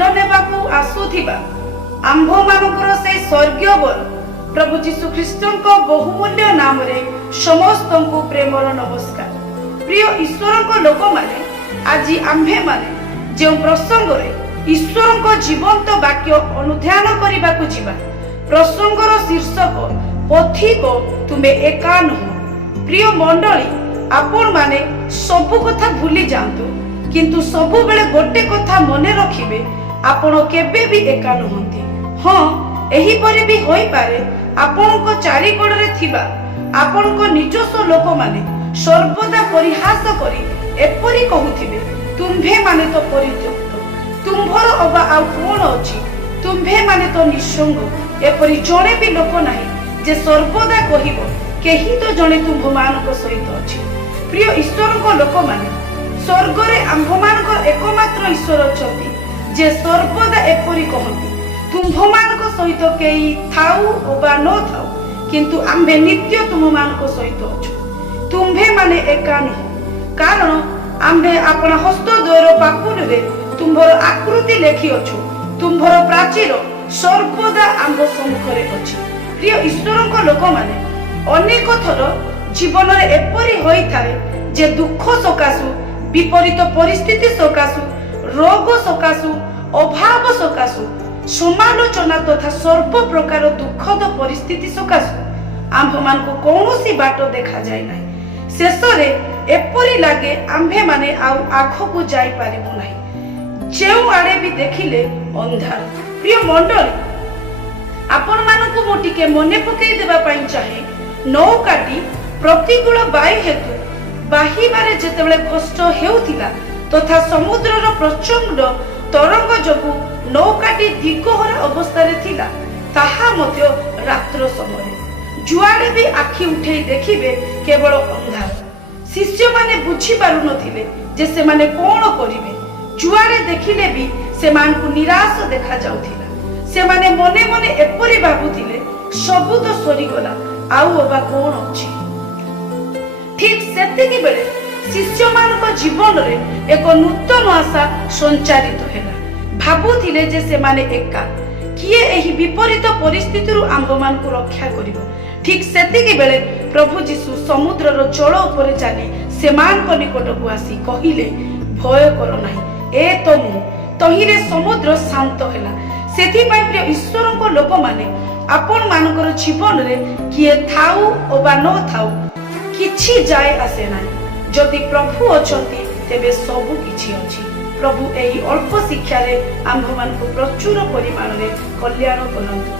ଶୀଘ୍ର ନେବାକୁ ଆସୁଥିବା ଆମ୍ଭମାନଙ୍କର ସେ ସ୍ୱର୍ଗୀୟ ବର ପ୍ରଭୁ ଯୀଶୁ ଖ୍ରୀଷ୍ଟଙ୍କ ବହୁମୂଲ୍ୟ ନାମରେ ସମସ୍ତଙ୍କୁ ପ୍ରେମର ନମସ୍କାର। ପ୍ରିୟ ଈଶ୍ୱରଙ୍କ ଲୋକମାନେ, ଆଜି ଆମ୍ଭେମାନେ ଯେଉଁ ପ୍ରସଙ୍ଗରେ ଈଶ୍ୱରଙ୍କ ଜୀବନ୍ତ ବାକ୍ୟ ଅନୁଧ୍ୟାନ କରିବାକୁ ଯିବା, ପ୍ରସଙ୍ଗର ଶୀର୍ଷକ ପଥିକ ତୁମେ ଏକା ନୁହଁ। ପ୍ରିୟ ମଣ୍ଡଳୀ, ଆପଣମାନେ ସବୁ କଥା ଭୁଲି ଯାଆନ୍ତୁ, କିନ୍ତୁ ସବୁବେଳେ ଗୋଟେ କଥା ମନେ ରଖିବେ, ଆପଣ କେବେ ବି ଏକା ନୁହନ୍ତି। ହଁ, ଏହିପରି ବି ହୋଇପାରେ ଆପଣଙ୍କ ଚାରିକଡ଼ରେ ଥିବା ଆପଣଙ୍କ ନିଜସ୍ୱ ଲୋକମାନେ ସର୍ବଦା ପରିହାସ କରି ଏପରି କହୁଥିବେ, ତୁମ୍ଭେମାନେ ତ ପରିତ୍ୟକ୍ତ, ତୁମ୍ଭର ଅବା ଆଉ କଣ ଅଛି, ତୁମ୍ଭେମାନେ ତ ନିଃସଙ୍ଗ। ଏପରି ଜଣେ ବି ଲୋକ ନାହିଁ ଯେ ସର୍ବଦା କହିବ, କେହି ତ ଜଣେ ତୁମ୍ଭମାନଙ୍କ ସହିତ ଅଛି। ପ୍ରିୟ ଈଶ୍ୱରଙ୍କ ଲୋକମାନେ, ସ୍ୱର୍ଗରେ ଆମ୍ଭମାନଙ୍କର ଏକମାତ୍ର ଈଶ୍ୱର ଅଛନ୍ତି ଯେ ସର୍ବଦା ଏପରି କହନ୍ତି, ତୁମ୍ଭମାନଙ୍କ ସହିତ କେହି ଥାଉ ଅବା ନଥାଉ, କିନ୍ତୁ ଆମ୍ଭେ ନିତ୍ୟ ତୁମମାନଙ୍କ ସହିତ ଅଛୁ। ତୁମ୍ଭେମାନେ ଏକା ନୁହଁ, କାରଣ ଆମ୍ଭେ ଆପଣା ହସ୍ତଦ୍ୱୟର ପାପୁନରେ ତୁମ୍ଭର ଆକୃତି ଲେଖିଅଛୁ। ତୁମ୍ଭର ପ୍ରାଚୀର ସର୍ବଦା ଆମ୍ଭ ସମ୍ମୁଖରେ ଅଛି। ପ୍ରିୟ ଈଶ୍ୱରଙ୍କ ଲୋକମାନେ, ଅନେକ ଥର ଜୀବନରେ ଏପରି ହୋଇଥାଏ ଯେ ଦୁଃଖ ସକାଶୁ, ବିପରୀତ ପରିସ୍ଥିତି ସକାଶୁ, ରୋଗ ସକାଶୁ, ଅଭାବ ସକାଶୁ, ସମାଲୋଚନା ତଥା ସର୍ବ ପ୍ରକାର ଦୁଃଖଦ ପରିସ୍ଥିତି ସକାଶୁ ଆମ୍ଭମାନଙ୍କୁ କୌଣସି ବାଟ ଦେଖାଯାଏ ନାହିଁ। ଶେଷରେ ଏପରି ଲାଗେ ଆମ୍ଭେମାନେ ଆଉ ଆଗକୁ ଯାଇପାରିବୁ ନାହିଁ, ଯେଉଁ ଆଡ଼େ ବି ଦେଖିଲେ ଅନ୍ଧାର। ପ୍ରିୟ ମଣ୍ଡଳୀ, ଆପଣମାନଙ୍କୁ ମୁଁ ଟିକେ ମନେ ପକାଇ ଦେବା ପାଇଁ ଚାହେଁ, ନୌକାଟି ପ୍ରତିକୂଳ ବାୟୁ ହେତୁ ବାହିବାରେ ଯେତେବେଳେ କଷ୍ଟ ହେଉଥିଲା ତଥା ସମୁଦ୍ରର ପ୍ରଚଣ୍ଡ ତରଙ୍ଗ ଯୋଗୁଁ ନୌକାଟି ଦିଗହରା ଅବସ୍ଥାରେ ଥିଲା, ତାହା ମଧ୍ୟ ରାତ୍ର ସମୟରେ। ଯୁଆଡ଼େ ବି ଆଖି ଉଠେଇ ଦେଖିବେ କେବଳ ଅନ୍ଧାର। ଶିଷ୍ୟମାନେ ବୁଝିପାରୁନଥିଲେ ଯେ ସେମାନେ କଣ କରିବେ। ଯୁଆଡ଼େ ଦେଖିଲେ ବି ସେମାନଙ୍କୁ ନିରାଶ ଦେଖାଯାଉଥିଲା। ସେମାନେ ମନେ ମନେ ଏପରି ଭାବୁଥିଲେ, ସବୁ ତ ସରିଗଲା, ଆଉ ଅବା କଣ ଅଛି। ଠିକ୍ ସେତିକି ବେଳେ ଶିଷ୍ୟମାନଙ୍କ ଜୀବନରେ ଏକ ନୂତନ ଆଶା ସଞ୍ଚାରିତ ହେଲା। ଭାବୁଥିଲେ ଯେ ସେମାନେ ଏକା, କିଏ ଏହି ବିପରୀତ ପରିସ୍ଥିତିରୁ ଆମ୍ଭମାନଙ୍କୁ ରକ୍ଷା କରିବ। ଠିକ୍ ସେତିକି ବେଳେ ପ୍ରଭୁ ଯୀଶୁ ସମୁଦ୍ରର ଜଳ ଉପରେ ଚାଲି ସେମାନଙ୍କ ନିକଟକୁ ଆସି କହିଲେ, ଭୟ କର ନାହିଁ, ଏ ତ ମୁଁ। ତହିଁରେ ସମୁଦ୍ର ଶାନ୍ତ ହେଲା। ସେଥିପାଇଁ ପ୍ରିୟ ଈଶ୍ୱରଙ୍କ ଲୋକମାନେ, ଆପଣମାନଙ୍କର ଜୀବନରେ କିଏ ଥାଉ ଅବା ନଥାଉ, କିଛି ଯାଏ ଆସେ ନାହିଁ। ଯଦି ପ୍ରଭୁ ଅଛନ୍ତି, ତେବେ ସବୁ କିଛି ଅଛି। ପ୍ରଭୁ ଏହି ଅଳ୍ପ ଶିକ୍ଷାରେ ଆମ୍ଭମାନଙ୍କୁ ପ୍ରଚୁର ପରିମାଣରେ କଲ୍ୟାଣ କରନ୍ତୁ।